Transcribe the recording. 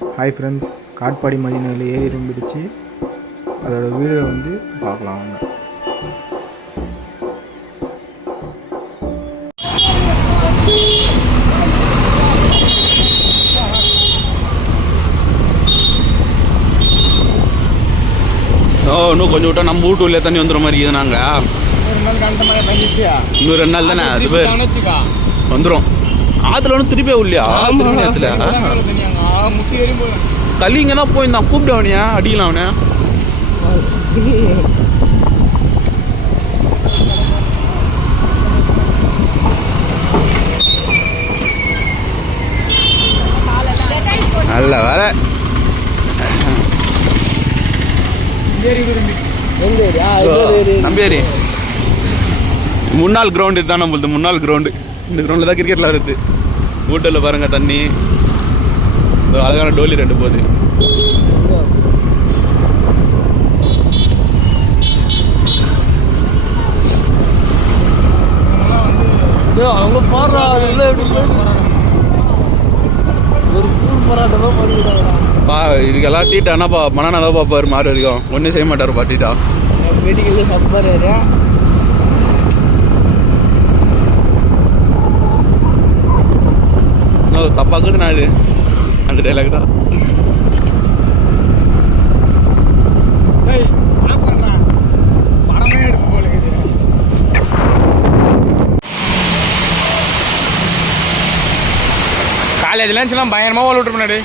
Hi friends, Katpadi மதினையில் ஏறி ரொம்பிடுச்சு. அதோட video வந்து பார்க்கலாம் வாங்க. இன்னும் கொஞ்சம் விட்டா நம்ம வீட்டு உள்ள தண்ணி வந்துடுற மாதிரி இருக்குது. நாங்கள் இன்னும் 2 நாள் தானே அது பேர் வந்துடும். ஆற்றுல ஒன்றும் திருப்பி இல்லையா? நேரத்தில் களி இங்கே தான் போயிருந்தான். கூப்பிட்டு அவனையா அடிக்கலாம் அவனே. நல்ல வேலை. நம்பேரி முன்னாள் கிரவுண்டு தான் நம்மளுது. முன்னாள் கிரவுண்டு. இந்த கிரவுண்டில் தான் கிரிக்கெட் விளாடுறது. ஊட்டலில் பாருங்க தண்ணி. அழகான டோலி 2 போகுது. அவங்க பாடுறா இதுக்கெல்லாம் டீட்டா என்னப்பா மனநா தான் பார்ப்பாரு. மாறு வரைக்கும் ஒன்றும் செய்ய மாட்டாருப்பா. டீட்டா தப்பாக்குது நான். இது அந்த டைலாக் தான். காலேஜ் லஞ்ச்லாம் பயங்கரமாக ஓல விட்டு முன்னாடி